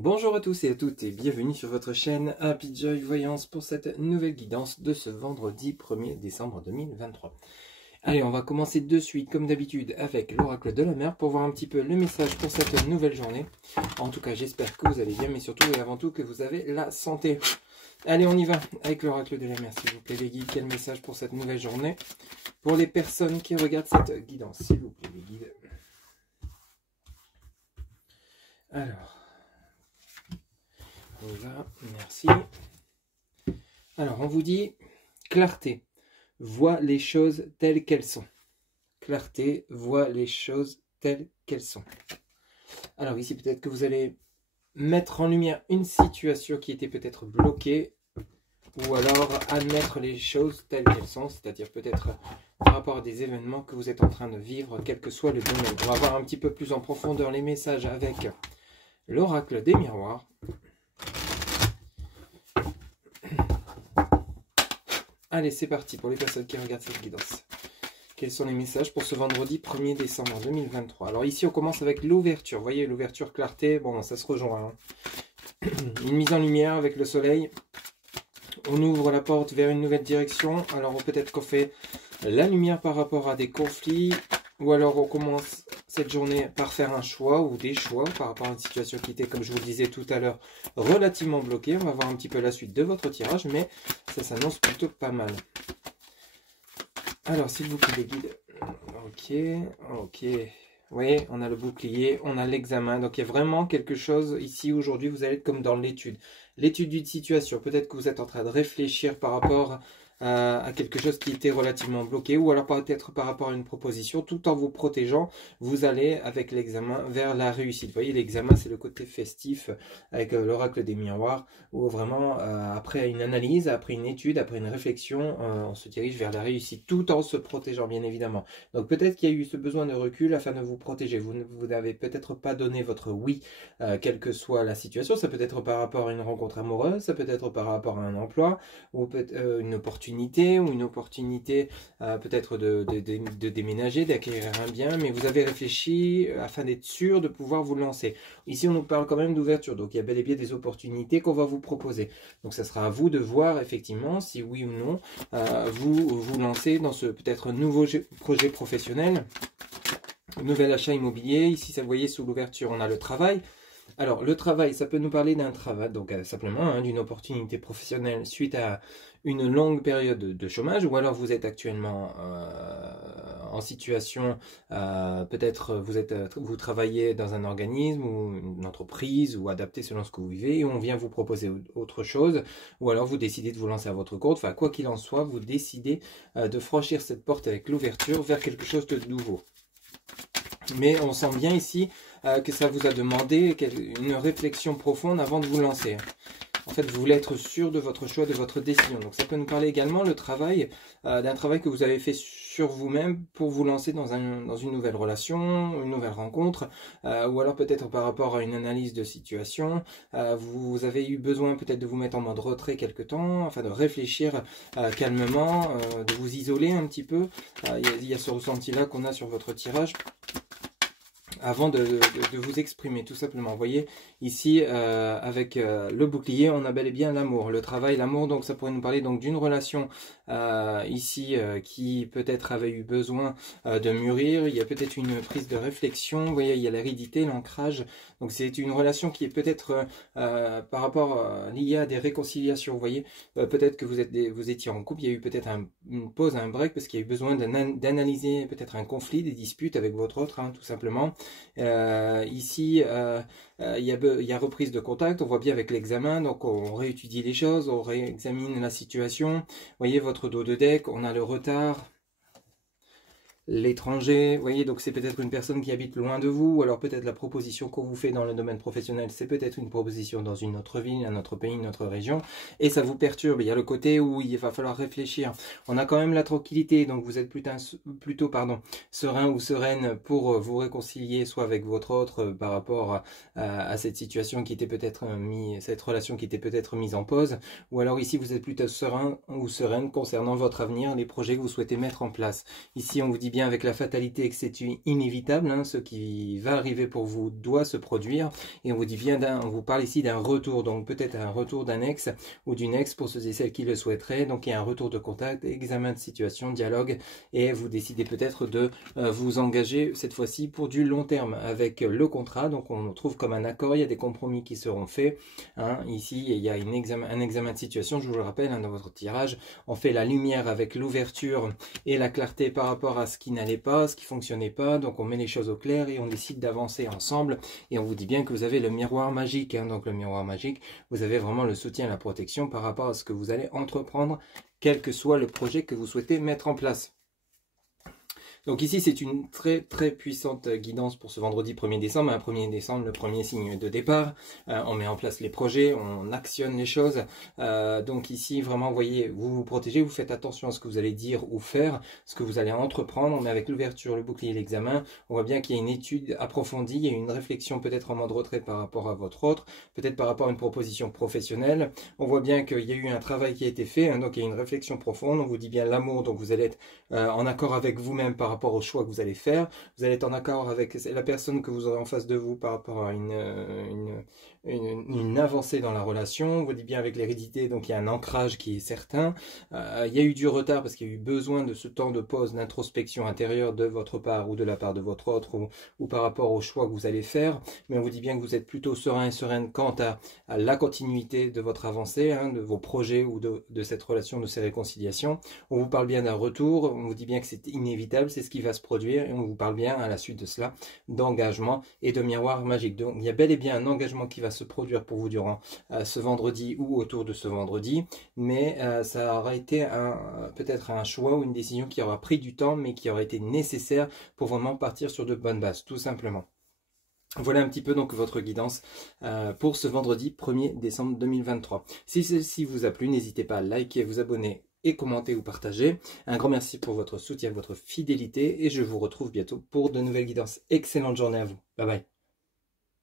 Bonjour à tous et à toutes et bienvenue sur votre chaîne Happy Joy Voyance pour cette nouvelle guidance de ce vendredi 1er décembre 2023. Allez, on va commencer de suite comme d'habitude avec l'oracle de la mer pour voir un petit peu le message pour cette nouvelle journée. En tout cas, j'espère que vous allez bien, mais surtout et avant tout que vous avez la santé. Allez, on y va avec l'oracle de la mer, s'il vous plaît les guides. Quel message pour cette nouvelle journée pour les personnes qui regardent cette guidance, s'il vous plaît les guides. Alors... Voilà, merci. Alors, on vous dit clarté, vois les choses telles qu'elles sont. Clarté, vois les choses telles qu'elles sont. Alors ici, peut-être que vous allez mettre en lumière une situation qui était peut-être bloquée, ou alors admettre les choses telles qu'elles sont, c'est-à-dire peut-être par rapport à des événements que vous êtes en train de vivre, quel que soit le domaine. On va voir un petit peu plus en profondeur les messages avec l'oracle des miroirs. Allez, c'est parti pour les personnes qui regardent cette guidance. Quels sont les messages pour ce vendredi 1er décembre 2023? Alors ici, on commence avec l'ouverture. Vous voyez, l'ouverture, clarté, bon, ça se rejoint. Hein. Une mise en lumière avec le soleil. On ouvre la porte vers une nouvelle direction. Alors peut-être qu'on fait la lumière par rapport à des conflits. Ou alors on commence cette journée par faire un choix ou des choix par rapport à une situation qui était, comme je vous le disais tout à l'heure, relativement bloquée. On va voir un petit peu la suite de votre tirage, mais ça s'annonce plutôt pas mal. Alors, s'il vous plaît, les guides. Ok. Oui, on a le bouclier, on a l'examen. Donc, il y a vraiment quelque chose ici, aujourd'hui, vous allez être comme dans l'étude. L'étude d'une situation. Peut-être que vous êtes en train de réfléchir par rapport à quelque chose qui était relativement bloqué, ou alors peut-être par rapport à une proposition, tout en vous protégeant, vous allez avec l'examen vers la réussite. Vous voyez, l'examen, c'est le côté festif avec l'oracle des miroirs, où vraiment, après une analyse, après une étude, après une réflexion, on se dirige vers la réussite, tout en se protégeant, bien évidemment. Donc peut-être qu'il y a eu ce besoin de recul afin de vous protéger. Vous n'avez peut-être pas donné votre oui, quelle que soit la situation. Ça peut être par rapport à une rencontre amoureuse, ça peut être par rapport à un emploi, ou peut-être une opportunité, peut-être de déménager, d'acquérir un bien, mais vous avez réfléchi afin d'être sûr de pouvoir vous lancer. Ici, on nous parle quand même d'ouverture, donc il y a bel et bien des opportunités qu'on va vous proposer. Donc, ça sera à vous de voir effectivement si oui ou non vous lancez dans ce peut-être nouveau projet professionnel, nouvel achat immobilier. Ici, ça, vous voyez, sous l'ouverture, on a le travail. Alors, le travail, ça peut nous parler d'un travail, donc simplement d'une opportunité professionnelle suite à une longue période de chômage, ou alors vous êtes actuellement en situation, peut-être vous travaillez dans un organisme ou une entreprise, ou adapté selon ce que vous vivez, et on vient vous proposer autre chose, ou alors vous décidez de vous lancer à votre compte. Enfin, quoi qu'il en soit, vous décidez de franchir cette porte avec l'ouverture vers quelque chose de nouveau. Mais on sent bien ici que ça vous a demandé une réflexion profonde avant de vous lancer. En fait, vous voulez être sûr de votre choix, de votre décision. Donc ça peut nous parler également le travail, d'un travail que vous avez fait sur vous-même pour vous lancer dans une nouvelle relation, une nouvelle rencontre, ou alors peut-être par rapport à une analyse de situation. Vous avez eu besoin peut-être de vous mettre en mode retrait quelque temps, afin de réfléchir calmement, de vous isoler un petit peu. Il y a ce ressenti-là qu'on a sur votre tirage, avant de vous exprimer, tout simplement. Vous voyez, ici, avec le bouclier, on a bel et bien l'amour, le travail, l'amour. Donc, ça pourrait nous parler donc d'une relation ici qui peut-être avait eu besoin de mûrir. Il y a peut-être une prise de réflexion. Vous voyez, il y a l'aridité, l'ancrage. Donc, c'est une relation qui est peut-être par rapport liée à des réconciliations. Vous voyez, peut-être que vous étiez en couple. Il y a eu peut-être une pause, un break, parce qu'il y a eu besoin d'analyser peut-être un conflit, des disputes avec votre autre, hein, tout simplement. Ici, il y a reprise de contact, on voit bien avec l'examen, donc on réétudie les choses, on réexamine la situation. Vous voyez votre dos de deck, on a le retard, l'étranger, vous voyez, donc c'est peut-être une personne qui habite loin de vous, ou alors peut-être la proposition qu'on vous fait dans le domaine professionnel, c'est peut-être une proposition dans une autre ville, un autre pays, une autre région, et ça vous perturbe. Il y a le côté où il va falloir réfléchir. On a quand même la tranquillité, donc vous êtes plutôt serein ou sereine pour vous réconcilier, soit avec votre autre par rapport à cette situation qui était peut-être cette relation qui était peut-être mise en pause, ou alors ici vous êtes plutôt serein ou sereine concernant votre avenir, les projets que vous souhaitez mettre en place. Ici on vous dit bien lien avec la fatalité et que c'est inévitable, hein, ce qui va arriver pour vous doit se produire, et on vous dit on vous parle ici d'un retour, donc peut-être un retour d'un ex ou d'une ex pour ceux et celles qui le souhaiteraient, donc il y a un retour de contact, examen de situation, dialogue, et vous décidez peut-être de vous engager cette fois-ci pour du long terme avec le contrat. Donc on trouve comme un accord, il y a des compromis qui seront faits, hein. Ici il y a un examen de situation, je vous le rappelle, hein, dans votre tirage, on fait la lumière avec l'ouverture et la clarté par rapport à ce qui n'allait pas, ce qui fonctionnait pas, donc on met les choses au clair et on décide d'avancer ensemble, et on vous dit bien que vous avez le miroir magique, hein. Donc le miroir magique, vous avez vraiment le soutien et la protection par rapport à ce que vous allez entreprendre, quel que soit le projet que vous souhaitez mettre en place. Donc ici, c'est une très très puissante guidance pour ce vendredi 1er décembre. Un 1er décembre, le premier signe de départ. On met en place les projets, on actionne les choses. Donc ici, vraiment, vous voyez, vous vous protégez, vous faites attention à ce que vous allez dire ou faire, ce que vous allez entreprendre. Mais avec l'ouverture, le bouclier et l'examen, on voit bien qu'il y a une étude approfondie, il y a une réflexion peut-être en mode retrait par rapport à votre autre, peut-être par rapport à une proposition professionnelle. On voit bien qu'il y a eu un travail qui a été fait, hein, donc il y a une réflexion profonde. On vous dit bien l'amour, donc vous allez être en accord avec vous-même par rapport au choix que vous allez faire. Vous allez être en accord avec la personne que vous aurez en face de vous par rapport à une avancée dans la relation. On vous dit bien avec l'hérédité, donc il y a un ancrage qui est certain. Il y a eu du retard parce qu'il y a eu besoin de ce temps de pause, d'introspection intérieure de votre part ou de la part de votre autre, ou par rapport au choix que vous allez faire. Mais on vous dit bien que vous êtes plutôt serein et sereine quant à la continuité de votre avancée, hein, de vos projets ou de cette relation, de ces réconciliations. On vous parle bien d'un retour, on vous dit bien que c'est inévitable, c'est ce qui va se produire, et on vous parle bien à la suite de cela d'engagement et de miroir magique. Donc il y a bel et bien un engagement qui va se produire pour vous durant ce vendredi ou autour de ce vendredi, mais ça aura été peut-être un choix ou une décision qui aura pris du temps, mais qui aura été nécessaire pour vraiment partir sur de bonnes bases, tout simplement. Voilà un petit peu donc votre guidance pour ce vendredi 1er décembre 2023. Si celle-ci vous a plu, n'hésitez pas à liker, vous abonner et commenter ou partager. Un grand merci pour votre soutien, votre fidélité, et je vous retrouve bientôt pour de nouvelles guidances. Excellente journée à vous. Bye bye.